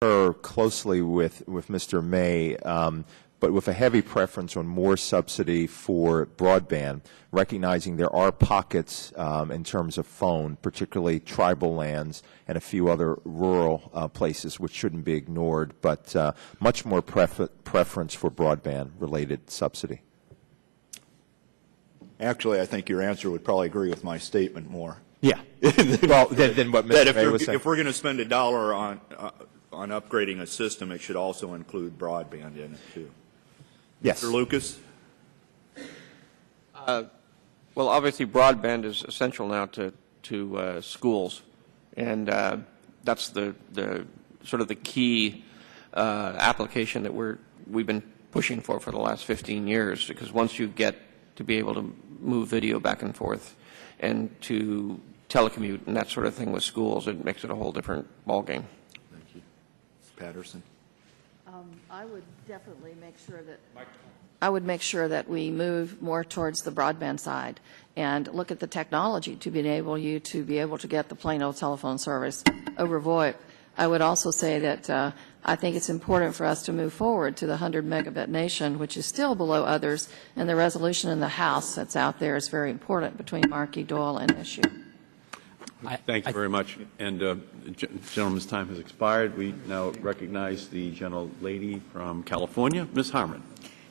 closely with Mr. May, but with a heavy preference on more subsidy for broadband, recognizing there are pockets in terms of phone, particularly tribal lands and a few other rural places which shouldn't be ignored, but much more preference for broadband-related subsidy. Actually, I think your answer would probably agree with my statement more. Yeah. Well, then what Mr. May was saying. If we're going to spend $1 on upgrading a system, it should also include broadband in it too. Yes. Mr. Lucas? Well, obviously, broadband is essential now to schools, and that's the sort of the key application that we've been pushing for the last 15 years. Because once you get to be able to move video back and forth, and to telecommute and that sort of thing with schools, it makes it a whole different ballgame. Thank you, Ms. Patterson. I would definitely make sure that we move more towards the broadband side and look at the technology to be able to get the plain old telephone service over VoIP. I would also say that I think it's important for us to move forward to the 100 megabit nation, which is still below others, and the resolution in the House that's out there is very important between Markey, Doyle, and Issue. Thank you very much. And gentleman's time has expired. We now recognize the gentlelady from California, Ms. Harmon.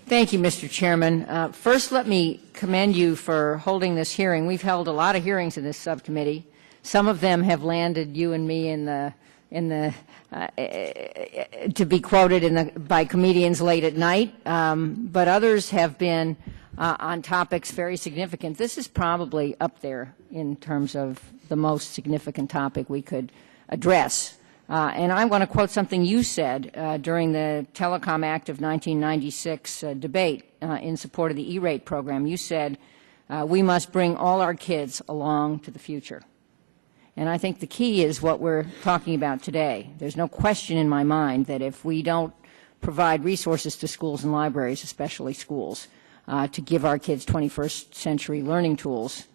Thank you, Mr. Chairman. First, let me commend you for holding this hearing. We've held a lot of hearings in this subcommittee. Some of them have landed you and me to be quoted by comedians late at night, but others have been on topics very significant. This is probably up there in terms of the most significant topic we could address. And I want to quote something you said during the Telecom Act of 1996 debate in support of the E-rate program. You said, we must bring all our kids along to the future. And I think the key is what we're talking about today. There's no question in my mind that if we don't provide resources to schools and libraries, especially schools, to give our kids 21st century learning tools,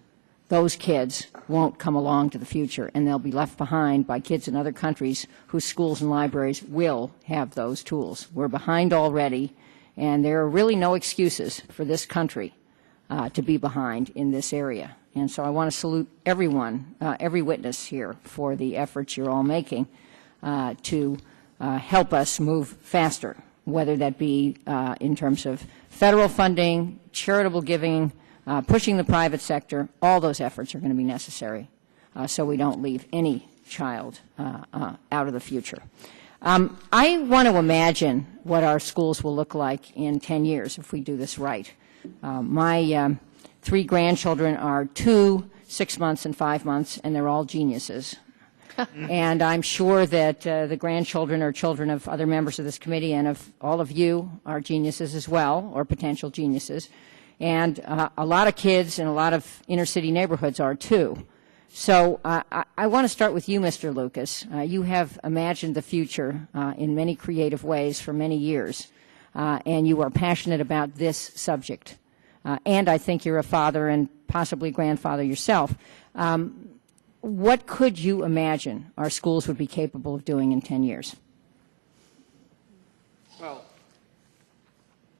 those kids won't come along to the future, and they'll be left behind by kids in other countries whose schools and libraries will have those tools. We're behind already, and there are really no excuses for this country to be behind in this area. And so I want to salute everyone, every witness here for the efforts you're all making to help us move faster, whether that be in terms of federal funding, charitable giving, pushing the private sector. All those efforts are going to be necessary so we don't leave any child out of the future. I want to imagine what our schools will look like in 10 years if we do this right. My 3 grandchildren are 2, 6 months, and 5 months, and they're all geniuses. And I'm sure that the grandchildren are children of other members of this committee, and of all of you are geniuses as well, or potential geniuses. And a lot of kids in a lot of inner city neighborhoods are too. So I want to start with you, Mr. Lucas. You have imagined the future in many creative ways for many years, and you are passionate about this subject. And I think you're a father and possibly grandfather yourself. What could you imagine our schools would be capable of doing in 10 years? Well,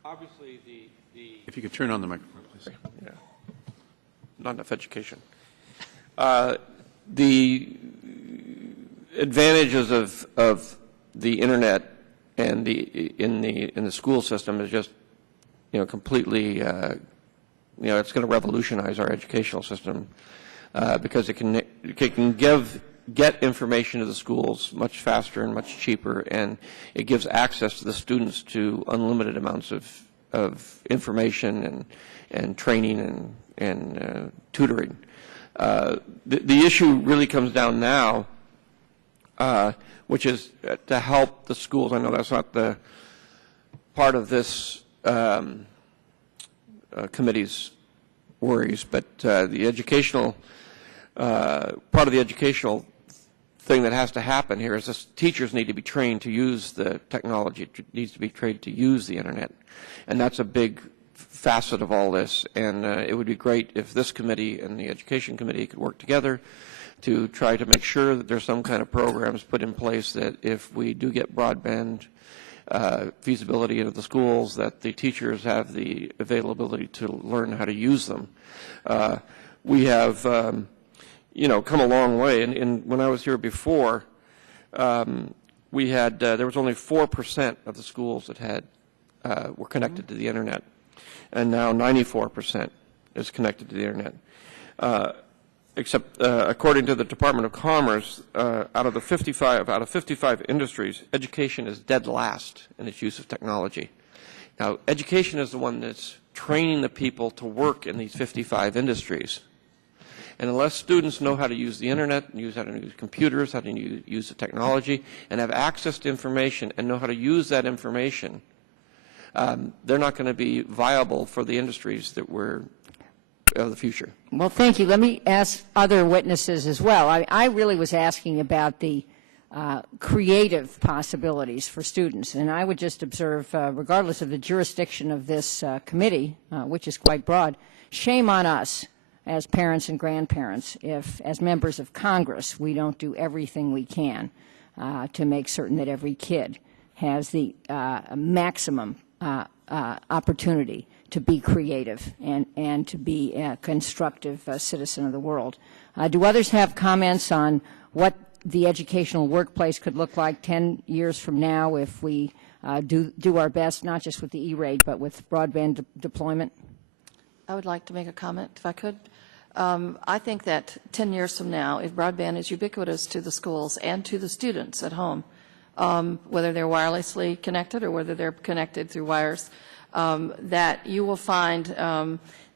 obviously If you could turn on the microphone, please. Yeah. Not enough education. The advantages of the internet and in the school system is just completely it's going to revolutionize our educational system because it can get information to the schools much faster and much cheaper, and it gives access to the students to unlimited amounts of information and training and tutoring. The issue really comes down now, which is to help the schools. I know that's not the part of this committee's worries, but the educational part of the educational thing that has to happen here is that teachers need to be trained to use the technology. It needs to be trained to use the internet, and that's a big facet of all this. And it would be great if this committee and the education committee could work together to try to make sure that there's some kind of programs put in place that if we do get broadband feasibility into the schools, that the teachers have the availability to learn how to use them. We have, come a long way. And when I was here before, we had there was only 4% of the schools that had were connected to the internet, and now 94% is connected to the internet. Except according to the Department of Commerce, out of 55 industries, education is dead last in its use of technology. Now, education is the one that's training the people to work in these 55 industries. And unless students know how to use the internet, how to use computers, how to use the technology, and have access to information and know how to use that information, they're not going to be viable for the industries that we're of the future. Well, thank you. Let me ask other witnesses as well. I really was asking about the creative possibilities for students, and I would just observe, regardless of the jurisdiction of this committee, which is quite broad, shame on us as parents and grandparents if, as members of Congress, we don't do everything we can to make certain that every kid has the maximum opportunity to be creative and to be a constructive citizen of the world. Do others have comments on what the educational workplace could look like 10 years from now if we do our best, not just with the E-rate, but with broadband deployment? I would like to make a comment, if I could. I think that 10 years from now, if broadband is ubiquitous to the schools and to the students at home, whether they're wirelessly connected or whether they're connected through wires, that you will find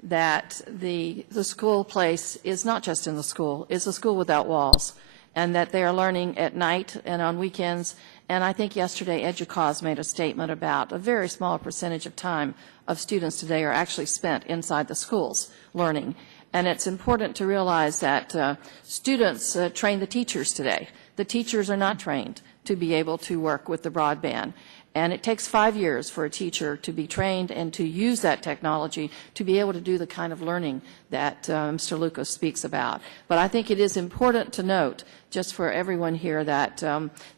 that the school place is not just in the school, it's a school without walls, and that they are learning at night and on weekends. And I think yesterday EDUCAUSE made a statement about a very small percentage of time of students today are actually spent inside the schools learning. And it's important to realize that students train the teachers today. The teachers are not trained to be able to work with the broadband. And it takes 5 years for a teacher to be trained and to use that technology to be able to do the kind of learning that Mr. Lucas speaks about. But I think it is important to note, just for everyone here, that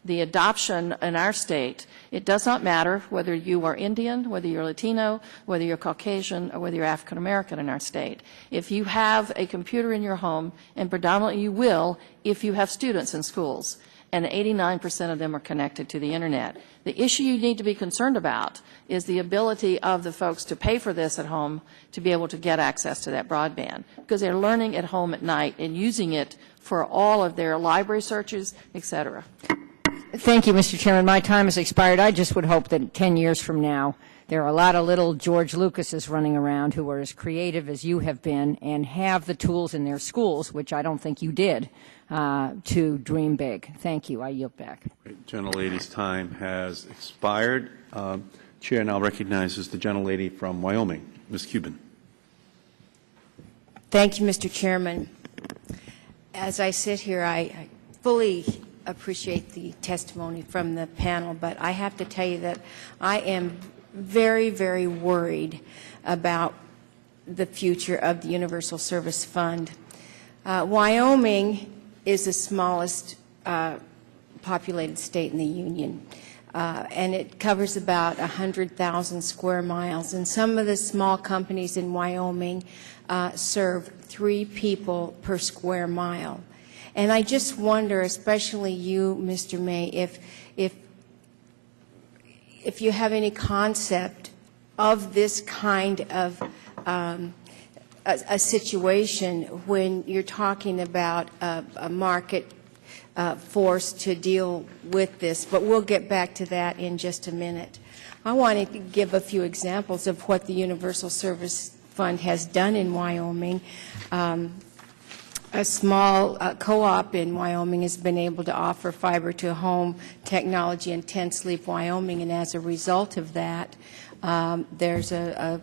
the adoption in our state, it does not matter whether you are Indian, whether you're Latino, whether you're Caucasian, or whether you're African American in our state. If you have a computer in your home, and predominantly you will if you have students in schools, and 89% of them are connected to the internet. The issue you need to be concerned about is the ability of the folks to pay for this at home to be able to get access to that broadband, because they're learning at home at night and using it for all of their library searches, et cetera. Thank you, Mr. Chairman. My time has expired. I just would hope that 10 years from now, there are a lot of little George Lucases running around who are as creative as you have been and have the tools in their schools, which I don't think you did, to dream big. Thank you. I yield back. Gentlelady's time has expired. Chair now recognizes the gentlelady from Wyoming, Ms. Cuban. Thank you, Mr. Chairman. As I sit here, I fully appreciate the testimony from the panel, but I have to tell you that I am very, very worried about the future of the Universal Service Fund. Wyoming is the smallest populated state in the Union, and it covers about 100,000 square miles. And some of the small companies in Wyoming serve 3 people per square mile. And I just wonder, especially you, Mr. May, if you have any concept of this kind of a situation when you're talking about a market force to deal with this. But we'll get back to that in just a minute. I want to give a few examples of what the Universal Service Fund has done in Wyoming. A small co-op in Wyoming has been able to offer fiber-to-home technology in Ten Sleep, Wyoming, and as a result of that, there's a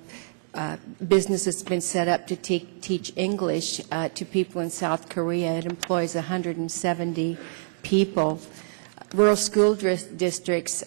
business that's been set up to teach English to people in South Korea. It employs 170 people. Rural school districts